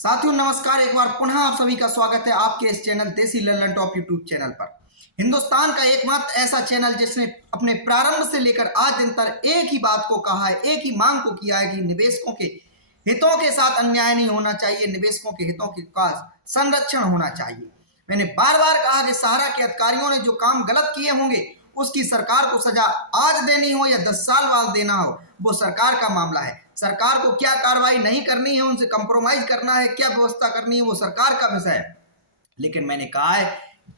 साथियों नमस्कार, एक बार पुनः आप सभी का स्वागत है आपके इस चैनल देसी लल्लन टॉप यूट्यूब चैनल पर। हिंदुस्तान का एकमात्र ऐसा चैनल जिसने अपने प्रारंभ से लेकर आज दिन तक एक ही बात को कहा है, एक ही मांग को किया है कि निवेशकों के हितों के साथ अन्याय नहीं होना चाहिए, निवेशकों के हितों के पास संरक्षण होना चाहिए। मैंने बार बार कहा कि सहारा के अधिकारियों ने जो काम गलत किए होंगे उसकी सरकार को सजा आज देनी हो या 10 साल बाद देना हो, वो सरकार का मामला है। सरकार को क्या कार्रवाई नहीं करनी है, उनसे कंप्रोमाइज करना है, क्या व्यवस्था करनी है, वो सरकार का विषय है। लेकिन मैंने कहा है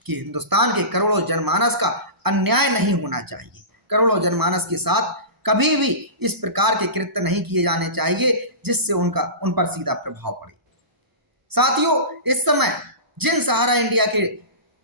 कि हिंदुस्तान के करोड़ों जनमानस का अन्याय नहीं होना चाहिए। करोड़ों जनमानस के साथ कभी भी इस प्रकार के कृत्य नहीं किए जाने चाहिए जिससे उन पर सीधा प्रभाव पड़े। साथियों, इस समय जिन सहारा इंडिया के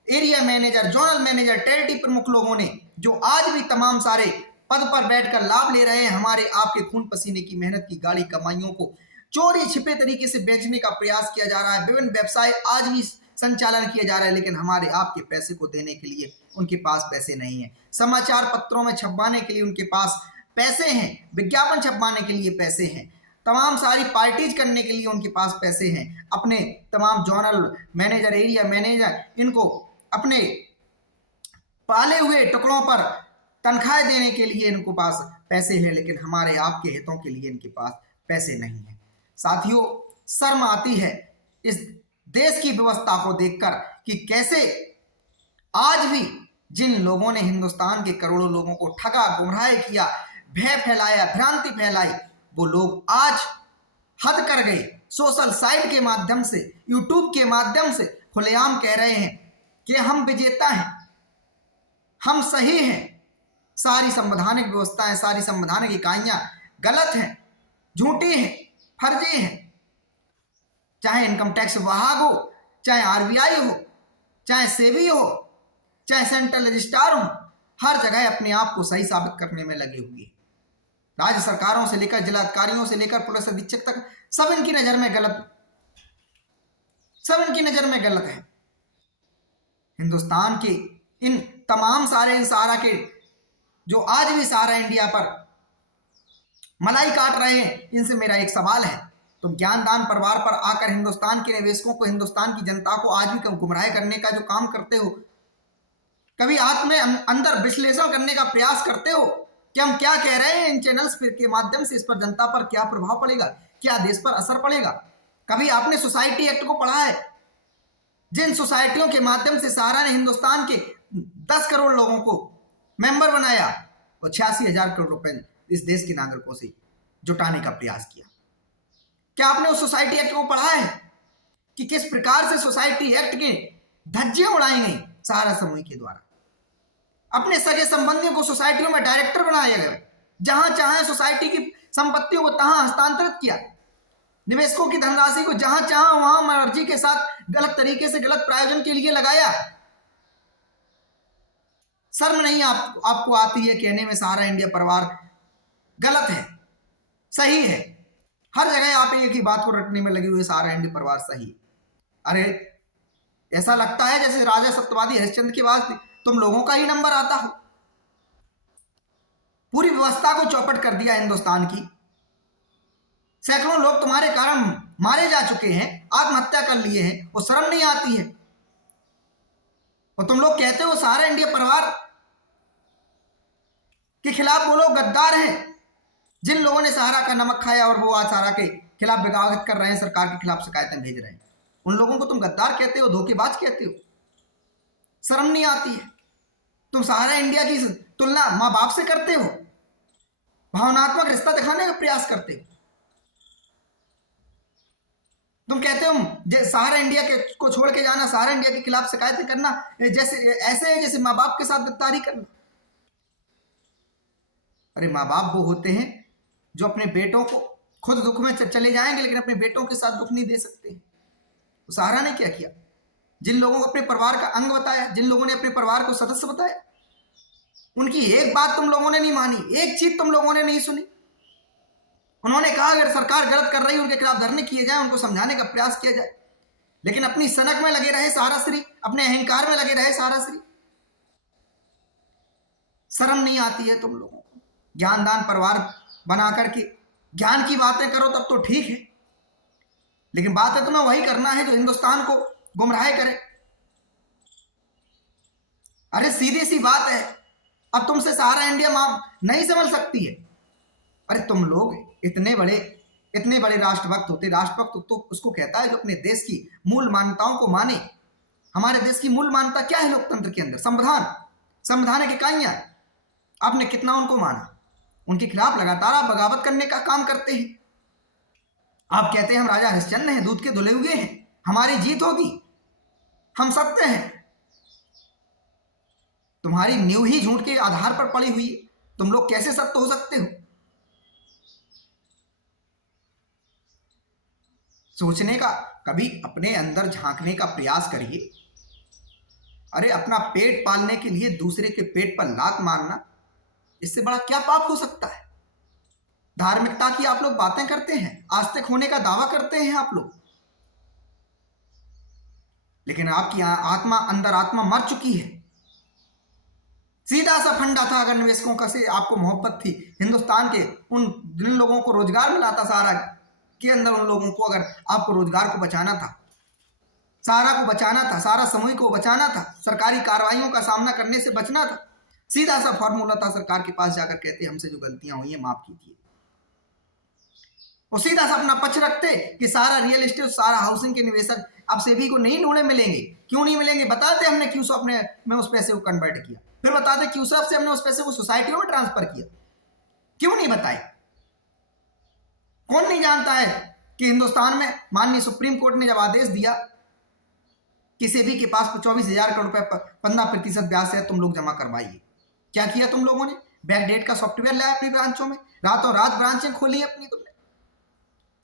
area manager, zonal manager, territory प्रमुख लोगों ने जो आज भी तमाम सारे पद पर बैठकर लाभ ले रहे हैं, हमारे आपके खून पसीने की मेहनत की गाड़ी कमाइयों को चोरी छिपे तरीके से बेचने का प्रयास किया जा रहा है। विभिन्न व्यवसाय आज भी संचालन किए जा रहे हैं, लेकिन हमारे आपके पैसे को देने के लिए उनके पास पैसे नहीं है। समाचार पत्रों में छपवाने के लिए उनके पास पैसे हैं, विज्ञापन छपवाने के लिए पैसे हैं, तमाम सारी पार्टीज करने के लिए उनके पास पैसे हैं। अपने तमाम जोनल मैनेजर, एरिया मैनेजर, इनको अपने पाले हुए टुकड़ों पर तनख्वाह देने के लिए इनके पास पैसे हैं, लेकिन हमारे आपके हितों के लिए इनके पास पैसे नहीं हैं। साथियों, शर्म आती है इस देश की व्यवस्था को देखकर कि कैसे आज भी जिन लोगों ने हिंदुस्तान के करोड़ों लोगों को ठगा, गुमराह किया, भय फैलाया, भ्रांति फैलाई, वो लोग आज हद कर गए। सोशल साइट के माध्यम से, यूट्यूब के माध्यम से खुलेआम कह रहे हैं कि हम विजेता हैं, हम सही हैं। सारी संवैधानिक व्यवस्थाएं, सारी संवैधानिक इकाइयां गलत हैं, झूठी हैं, फर्जी हैं। चाहे इनकम टैक्स विभाग हो, चाहे आरबीआई हो, चाहे सेबी हो, चाहे सेंट्रल रजिस्ट्रार हो, हर जगह अपने आप को सही साबित करने में लगे हुए। राज्य सरकारों से लेकर जिलाधिकारियों से लेकर पुलिस अधीक्षक तक सब इनकी नजर में गलत, सब इनकी नजर में गलत है। हिंदुस्तान के इन तमाम सारे इन सहारा के जो आज भी सहारा इंडिया पर मलाई काट रहे हैं, इनसे मेरा एक सवाल है, तुम ज्ञानदान परिवार पर आकर हिंदुस्तान के निवेशकों को, हिंदुस्तान की जनता को आज भी गुमराह करने का जो काम करते हो, कभी आत्म अंदर विश्लेषण करने का प्रयास करते हो कि हम क्या कह रहे हैं इन चैनल्स के माध्यम से, इस पर जनता पर क्या प्रभाव पड़ेगा, क्या देश पर असर पड़ेगा? कभी आपने सोसाइटी एक्ट को पढ़ा है? जिन सोसाइटियों के माध्यम से सहारा ने हिंदुस्तान के 10 करोड़ लोगों को मेंबर बनाया और 86,000 करोड़ रुपए इस देश के नागरिकों से जुटाने का प्रयास किया। क्या आपने उस सोसाइटी एक्ट को पढ़ा है कि किस प्रकार से सोसाइटी एक्ट के धज्जियां उड़ाई गई सहारा समूह के द्वारा? अपने सगे संबंधियों को सोसाइटियों में डायरेक्टर बनाया गया, जहां चाहे सोसाइटी की संपत्तियों को तहां हस्तांतरित किया, निवेशकों की धनराशि को जहां चाहा वहां मर्जी के साथ गलत तरीके से गलत प्रायोजन के लिए लगाया। शर्म नहीं आपको आती है कहने में सहारा इंडिया परिवार गलत है, सही है? हर जगह आप एक ही बात को रटने में लगे हुए, सहारा इंडिया परिवार सही। अरे ऐसा लगता है जैसे राजा सत्यवादी हरिश्चंद्र के बाद तुम लोगों का ही नंबर आता हो। पूरी व्यवस्था को चौपट कर दिया हिंदुस्तान की। सैकड़ों लोग तुम्हारे कारण मारे जा चुके हैं, आत्महत्या कर लिए हैं, वो शर्म नहीं आती है? और तुम लोग कहते हो सहारा इंडिया परिवार के खिलाफ वो लोग गद्दार हैं जिन लोगों ने सहारा का नमक खाया और वो आज सहारा के खिलाफ बगावत कर रहे हैं, सरकार के खिलाफ शिकायतें भेज रहे हैं। उन लोगों को तुम गद्दार कहते हो, धोखेबाज कहते हो? शर्म नहीं आती है? तुम सहारा इंडिया की तुलना माँ बाप से करते हो, भावनात्मक रिश्ता दिखाने का प्रयास करते हो। तुम कहते हो सहारा इंडिया को छोड़ के जाना, सहारा इंडिया के खिलाफ शिकायतें करना जैसे ऐसे है जैसे माँ बाप के साथ गद्दारी करना। अरे माँ बाप वो होते हैं जो अपने बेटों को, खुद दुख में चले जाएंगे लेकिन अपने बेटों के साथ दुख नहीं दे सकते। तो सहारा ने क्या किया? जिन लोगों को अपने परिवार का अंग बताया, जिन लोगों ने अपने परिवार को सदस्य बताया, उनकी एक बात तुम लोगों ने नहीं मानी, एक चीज तुम लोगों ने नहीं सुनी। उन्होंने कहा अगर सरकार गलत कर रही है उनके खिलाफ धरने किए जाए, उनको समझाने का प्रयास किया जाए, लेकिन अपनी सनक में लगे रहे सहारा श्री, अपने अहंकार में लगे रहे सहारा श्री। शर्म नहीं आती है तुम लोगों को? ज्ञानदान परिवार बना करके ज्ञान की बातें करो तब तो ठीक है, लेकिन बात है तुम्हें वही करना है जो हिंदुस्तान को गुमराह करे। अरे सीधी सी बात है, अब तुमसे सारा इंडिया नहीं समझ सकती है। अरे तुम लोग इतने बड़े राष्ट्रभक्त होते। राष्ट्रभक्त तो उसको कहता है जो अपने देश की मूल मान्यताओं को माने। हमारे देश की मूल मान्यता क्या है लोकतंत्र के अंदर? संविधान की इकाइयां। आपने कितना उनको माना? उनके खिलाफ लगातार आप बगावत करने का काम करते हैं। आप कहते हैं हम राजा हरिश्चंद्र हैं, दूध के धुले हुए हैं, हमारी जीत होगी, हम सत्य हैं। तुम्हारी नींव ही झूठ के आधार पर पड़ी हुई है, तुम लोग कैसे सत्य हो सकते हो? सोचने का, कभी अपने अंदर झांकने का प्रयास करिए। अरे अपना पेट पालने के लिए दूसरे के पेट पर लात मारना, इससे बड़ा क्या पाप हो सकता है? धार्मिकता की आप लोग बातें करते हैं, आस्तिक होने का दावा करते हैं आप लोग, लेकिन आपकी अंदर आत्मा मर चुकी है। सीधा सा फंडा था, अगर निवेशकों का से आपको मोहब्बत थी, हिंदुस्तान के जिन लोगों को रोजगार मिला था सारा के अंदर, उन लोगों को अगर आपको रोजगार को बचाना था, सारा को बचाना था, सारा समूह को बचाना था, सरकारी कार्रवाइयों का सामना करने से बचना था, सीधा सा फॉर्मूला था सरकार के पास जाकर कहते हमसे जो गलतियां हुई है माफ कीजिए। वो सीधा सा अपना पक्ष रखते कि सारा रियल एस्टेट, सारा हाउसिंग के निवेशक अब सेबी को नहीं ढूंढे मिलेंगे। क्यों नहीं मिलेंगे? बताते हमने क्यूसॉप में उस पैसे को कन्वर्ट किया, फिर बताते क्यूसॉप से हमने उस पैसे को सोसाइटियों में ट्रांसफर किया। क्यों नहीं बताए? कौन नहीं जानता है कि हिंदुस्तान में माननीय सुप्रीम कोर्ट ने जब आदेश दिया कि सेबी के पास 24,000 करोड़ रुपए 15% ब्याज से तुम लोग जमा करवाइए, क्या किया तुम लोगों ने? बैकडेट का सॉफ्टवेयर लाया अपनी ब्रांचों में, रातों रात ब्रांचें खोली अपनी तुमने।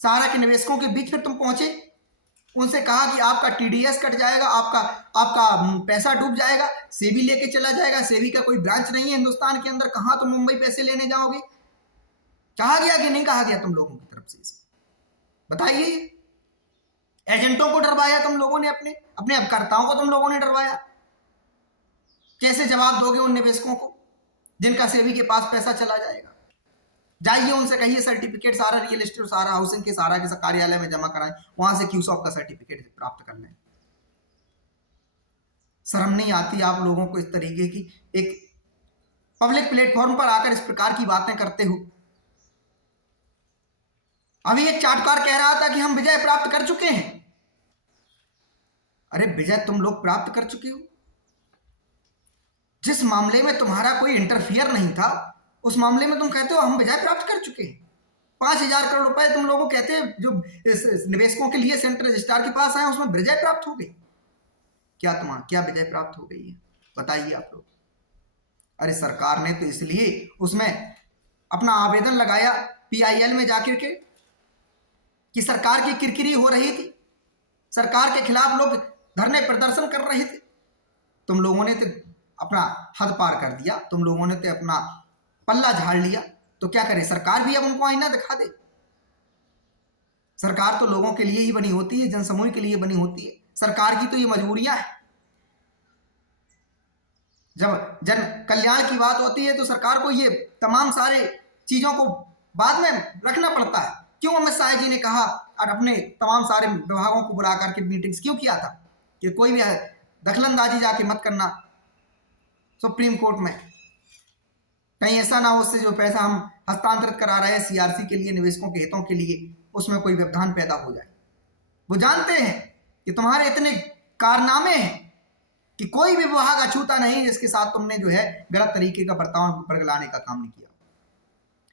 सारा के निवेशकों के बीच में तुम पहुंचे, उनसे कहा कि आपका टीडीएस कट जाएगा, आपका पैसा डूब जाएगा, सेबी लेके चला जाएगा। सेबी का कोई ब्रांच नहीं है हिंदुस्तान के अंदर, कहां तुम मुंबई पैसे लेने जाओगे? कहा गया कि नहीं कहा गया तुम लोगों की तरफ से? बताइए। एजेंटों को डरवाया तुम लोगों ने, अपने अभिकर्ताओं को तुम लोगों ने डरवाया। कैसे जवाब दोगे उन निवेशकों को जिनका सेबी के पास पैसा चला जाएगा? जाइए उनसे कहिए सर्टिफिकेट सारा रियल एस्टेट, सारा हाउसिंग के सारा के कार्यालय में जमा कराएं, वहां से क्यूसॉप का सर्टिफिकेट प्राप्त कर लें। शर्म नहीं आती आप लोगों को इस तरीके की एक पब्लिक प्लेटफॉर्म पर आकर इस प्रकार की बातें करते हो? अभी एक चाटुकार कह रहा था कि हम विजय प्राप्त कर चुके हैं। अरे विजय तुम लोग प्राप्त कर चुके हो। जिस मामले में तुम्हारा कोई इंटरफियर नहीं था, उस मामले में तुम कहते हो हम विजय प्राप्त कर चुके हैं। 5,000 करोड़ रुपए तुम लोगों कहते हैं जो निवेशकों के लिए सेंट्रल रजिस्ट्रार के पास आए, उसमें विजय प्राप्त हो गई। क्या विजय प्राप्त हो गई है? बताइए आप लोग। अरे सरकार ने तो इसलिए उसमें अपना आवेदन लगाया PIL में जाकर के कि सरकार की किरकिरी हो रही थी, सरकार के खिलाफ लोग धरने प्रदर्शन कर रहे थे। तुम लोगों ने तो अपना हद पार कर दिया, तुम लोगों ने तो अपना पल्ला झाड़ लिया। तो क्या करे सरकार भी अब उनको आईना दिखा दे? सरकार तो लोगों के लिए ही बनी होती है, जनसमूह के लिए बनी होती है। सरकार की तो ये मजबूरियां हैं। जब जन कल्याण की बात होती है तो सरकार को ये तमाम सारे चीजों को बाद में रखना पड़ता है। क्यों अमित शाह जी ने कहा और अपने तमाम सारे विभागों को बुला करके मीटिंग्स क्यों किया था कि कोई भी दखलंदाजी जाके मत करना सुप्रीम कोर्ट में, कहीं ऐसा ना हो उससे जो पैसा हम हस्तांतरित करा रहे हैं CRC के लिए, निवेशकों के हितों के लिए, उसमें कोई व्यवधान पैदा हो जाए। वो जानते हैं कि तुम्हारे इतने कारनामे हैं कि कोई भी विभाग अछूता नहीं जिसके साथ तुमने जो है गलत तरीके का बर्ताव बरगलाने का काम नहीं किया।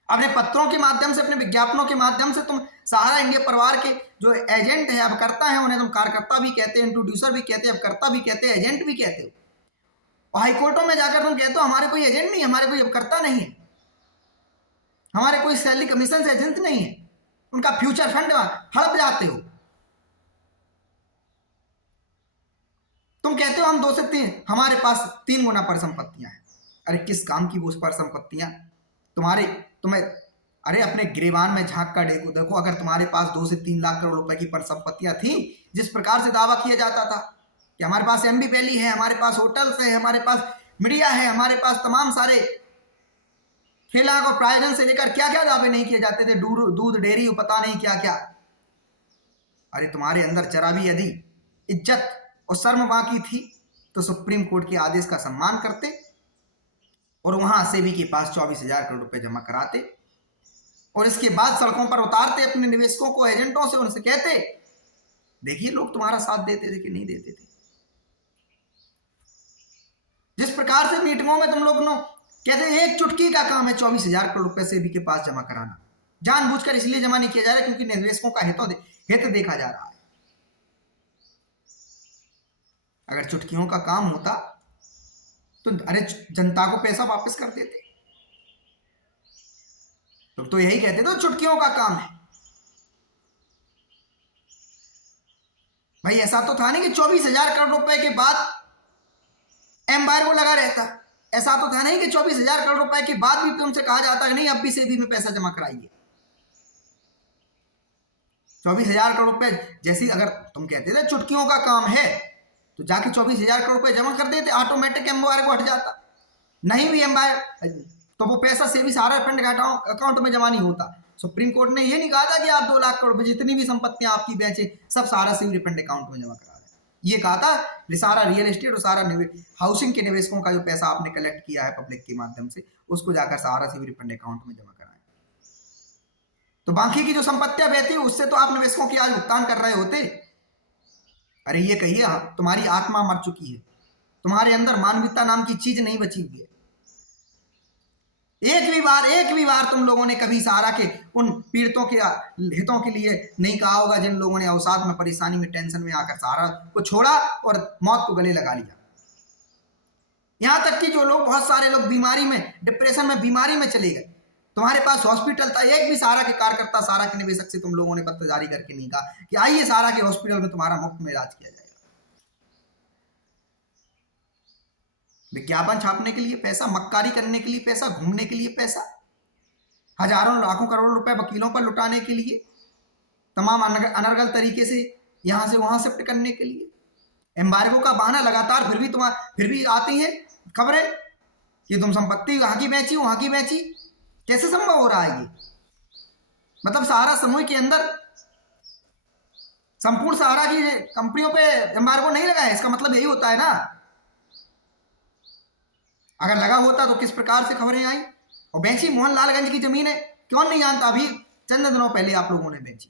अपने पत्रों के माध्यम से, अपने विज्ञापनों के माध्यम से तुम सहारा इंडिया परिवार के जो एजेंट है, अभिकर्ता है, उन्हें तुम कार्यकर्ता भी कहते हैं, इंट्रोड्यूसर भी कहते हैं, अभिकर्ता भी कहते हैं, एजेंट भी कहते हो। और हाईकोर्टों में जाकर तुम कहते हो हमारे कोई एजेंट नहीं, हमारे कोई अभिकर्ता नहीं है, हमारे कोई सैलरी कमीशन से एजेंट नहीं है, उनका फ्यूचर फंड हड़प जाते हो। तुम कहते हो हम 2 से 3, हमारे पास 3 गुना परिसंपत्तियां हैं। अरे किस काम की वो परिसंपत्तियां तुम्हें? अरे अपने गिरेबान में झांक कर देखो, अगर तुम्हारे पास 2 से 3 लाख करोड़ रुपए की परिसंपत्तियां थी, जिस प्रकार से दावा किया जाता था कि हमारे पास MB वैली है, हमारे पास होटल्स है, हमारे पास मीडिया है, हमारे पास तमाम सारे खेला और प्रायोजन से लेकर क्या क्या दावे नहीं किए जाते थे, दूध डेयरी पता नहीं क्या क्या। अरे तुम्हारे अंदर जरा भी यदि इज्जत और शर्म बाकी थी तो सुप्रीम कोर्ट के आदेश का सम्मान करते और वहां सेबी के पास 24,000 करोड़ रुपए जमा कराते और इसके बाद सड़कों पर उतारते अपने निवेशकों को, एजेंटों से, उनसे कहते देखिए लोग तुम्हारा साथ देते थे कि नहीं देते थे। जिस प्रकार से मीटिंगों में तुम लोग कहते एक चुटकी का काम है 24,000 करोड़ रुपए सेबी के पास जमा कराना, जानबूझकर इसलिए जमा नहीं किया जा रहा क्योंकि निवेशकों का हित देखा जा रहा है। अगर चुटकियों का काम होता तो अरे जनता को पैसा वापस कर देते। तुम तो यही कहते थे चुटकियों का काम है। भाई ऐसा तो था नहीं कि 24,000 करोड़ रुपए के बाद एम्बार्गो लगा रहता। ऐसा तो था नहीं कि 24,000 करोड़ रुपए के बाद भी तुमसे कहा जाता है नहीं अब भी सेबी में पैसा जमा कराइए। 24,000 करोड़ रुपए जैसी अगर तुम कहते थे चुटकियों का काम है तो जाके 24,000 करोड़ रुपए जमा कर देते, ऑटोमेटिक एम्बार्गो हट जाता। नहीं भी एम्बार्गो तो वो पैसा सेबी सारा फंड अकाउंट में जमा नहीं होता। सुप्रीम कोर्ट ने ये नहीं कहा था कि आप 2 लाख करोड़ रुपए जितनी भी संपत्तियां आपकी बेचे सब सारा सेबी रिफंड अकाउंट में जमा करा दें। ये कहा था सारा रियल एस्टेट और सारा हाउसिंग के निवेशकों का जो पैसा आपने कलेक्ट किया है पब्लिक के माध्यम से उसको जाकर सारा सेबी रिफंड अकाउंट में जमा कराएं। तो बाकी की जो संपत्तियां बहती है उससे तो आप निवेशकों की आज भुगतान कर रहे होते। अरे ये कहिए तुम्हारी आत्मा मर चुकी है, तुम्हारे अंदर मानवीयता नाम की चीज नहीं बची हुई है। एक भी बार तुम लोगों ने कभी सहारा के उन पीड़ितों के हितों के लिए नहीं कहा होगा जिन लोगों ने अवसाद में, परेशानी में, टेंशन में आकर सहारा को छोड़ा और मौत को गले लगा लिया। यहां तक कि जो लोग, बहुत सारे लोग बीमारी में, डिप्रेशन में, बीमारी में चले गए, तुम्हारे पास हॉस्पिटल था, एक भी सहारा के कार्यकर्ता, सहारा के निवेशक से तुम लोगों ने पत्र जारी करके नहीं कहा कि आइए सहारा के हॉस्पिटल में तुम्हारा मुफ्त में इलाज किया जाएगा। विज्ञापन छापने के लिए पैसा, मक्कारी करने के लिए पैसा, घूमने के लिए पैसा, हजारों लाखों करोड़ रुपए वकीलों पर लुटाने के लिए, तमाम अनर्गल तरीके से यहां से वहां शिफ्ट करने के लिए, एम्बार्गो का बहाना लगातार फिर भी आती है खबरें कि तुम संपत्ति वहां की बेची। कैसे संभव हो रहा है ये? मतलब सहारा समूह के अंदर संपूर्ण सहारा की कंपनियों पे एम्बार्गो नहीं लगा है, इसका मतलब यही होता है ना। अगर लगा होता तो किस प्रकार से खबरें आई और बेची। मोहनलालगंज की जमीन है, कौन नहीं जानता, अभी चंद दिनों पहले आप लोगों ने बेची।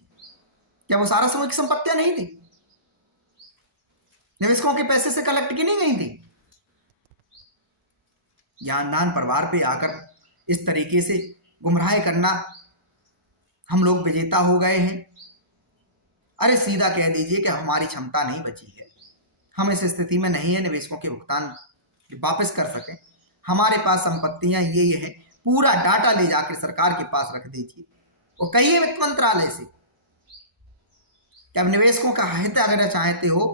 क्या वो सहारा समूह की संपत्तियां नहीं थी? निवेशकों के पैसे से कलेक्ट की नहीं गई थी? ज्ञानदान परिवार पे आकर इस तरीके से गुमराह करना, हम लोग विजेता हो गए हैं। अरे सीधा कह दीजिए कि हमारी क्षमता नहीं बची है, हम इस स्थिति में नहीं है निवेशकों के भुगतान वापस कर सकें। हमारे पास संपत्तियां ये है, पूरा डाटा ले जाकर सरकार के पास रख दीजिए और कहिए वित्त मंत्रालय से कि अब निवेशकों का हित अगर चाहते हो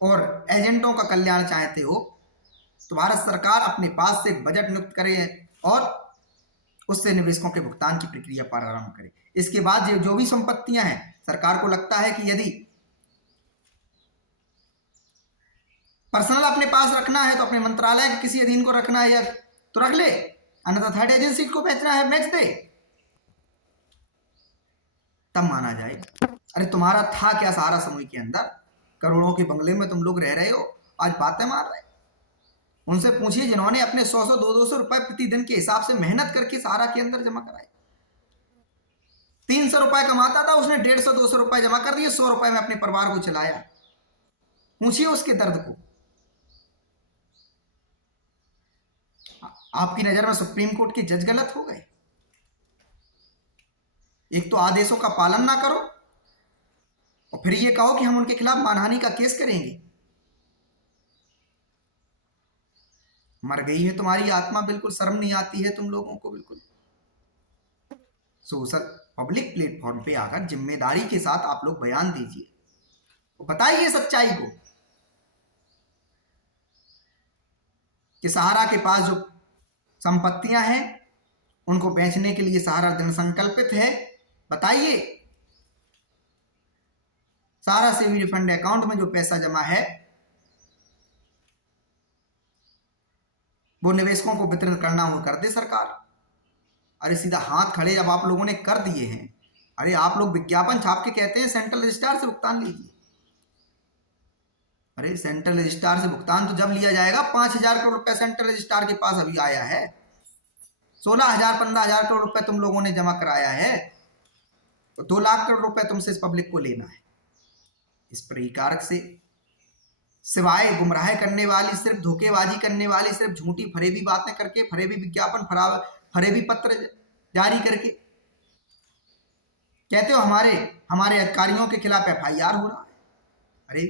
और एजेंटों का कल्याण चाहते हो तो भारत सरकार अपने पास से बजट नियुक्त करे और उससे निवेशकों के भुगतान की प्रक्रिया प्रारंभ करे। इसके बाद जो भी संपत्तियां हैं, सरकार को लगता है कि यदि पर्सनल अपने पास रखना है तो अपने मंत्रालय के किसी अधीन को रखना है या तो रख ले, अन्यथा थर्ड एजेंसी को बेचना है बेच दे, तब माना जाए। अरे तुम्हारा था क्या सहारा समूह के अंदर? करोड़ों के बंगले में तुम लोग रह रहे हो, आज बातें मार रहे। उनसे पूछिए जिन्होंने अपने 100 200 रुपए प्रतिदिन के हिसाब से मेहनत करके सहारा के अंदर जमा कराए। 300 रुपए कमाता था, उसने 150 200 रुपए जमा कर दिए, 100 रुपए में अपने परिवार को चलाया। पूछिए उसके दर्द को। आपकी नजर में सुप्रीम कोर्ट के जज गलत हो गए? एक तो आदेशों का पालन ना करो और फिर ये कहो कि हम उनके खिलाफ मानहानि का केस करेंगे। मर गई है तुम्हारी आत्मा, बिल्कुल शर्म नहीं आती है तुम लोगों को? बिल्कुल सोशल पब्लिक प्लेटफॉर्म पे आकर जिम्मेदारी के साथ आप लोग बयान दीजिए और बताइए सच्चाई को कि सहारा के पास जो संपत्तियां हैं उनको बेचने के लिए सहारा दृढ़ संकल्पित है। बताइए सहारा सेवी रिफंड अकाउंट में जो पैसा जमा है वो निवेशकों को वितरण करना हो कर दे सरकार। अरे सीधा हाथ खड़े अब आप लोगों ने कर दिए हैं अरे आप लोग विज्ञापन छाप के कहते हैं सेंट्रल रजिस्ट्रार से भुगतान लीजिए। अरे सेंट्रल रजिस्ट्रार से भुगतान तो जब लिया जाएगा, 5,000 करोड़ रुपए सेंट्रल रजिस्ट्रार के पास अभी आया है, 16,000 15,000 करोड़ रुपए तुम लोगों ने जमा कराया है, तो 2 लाख करोड़ रुपए तुमसे इस पब्लिक को लेना है। इस प्रकार से सिवाय गुमराह करने वाली, सिर्फ धोखेबाजी करने वाली, सिर्फ झूठी फरेबी बातें करके, फरेबी विज्ञापन, फरेबी पत्र जारी करके कहते हो हमारे अधिकारियों के खिलाफ FIR हो रहा है। अरे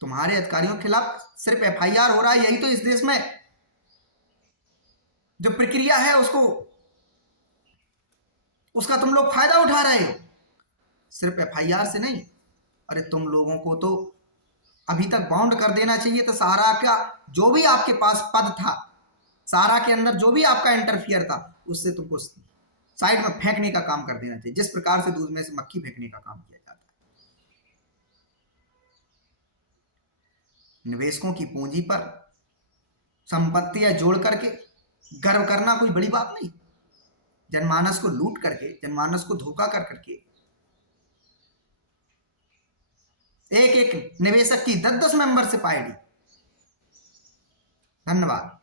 तुम्हारे अधिकारियों के खिलाफ सिर्फ FIR हो रहा है, यही तो इस देश में जो प्रक्रिया है उसका तुम लोग फायदा उठा रहे हो, सिर्फ FIR से नहीं। अरे तुम लोगों को तो अभी तक बाउंड कर देना चाहिए था। सहारा का जो भी आपके पास पद था, सहारा के अंदर जो भी आपका इंटरफियर था, उससे तुमको साइड में फेंकने का काम कर देना चाहिए, जिस प्रकार से दूध में से मक्खी फेंकने का काम किया जाता है। निवेशकों की पूंजी पर संपत्तियां जोड़ करके गर्व करना कोई बड़ी बात नहीं। जनमानस को लूट करके, जनमानस को धोखा कर करके एक एक निवेशक की 10-10 मेंबरशिप आईडी। धन्यवाद।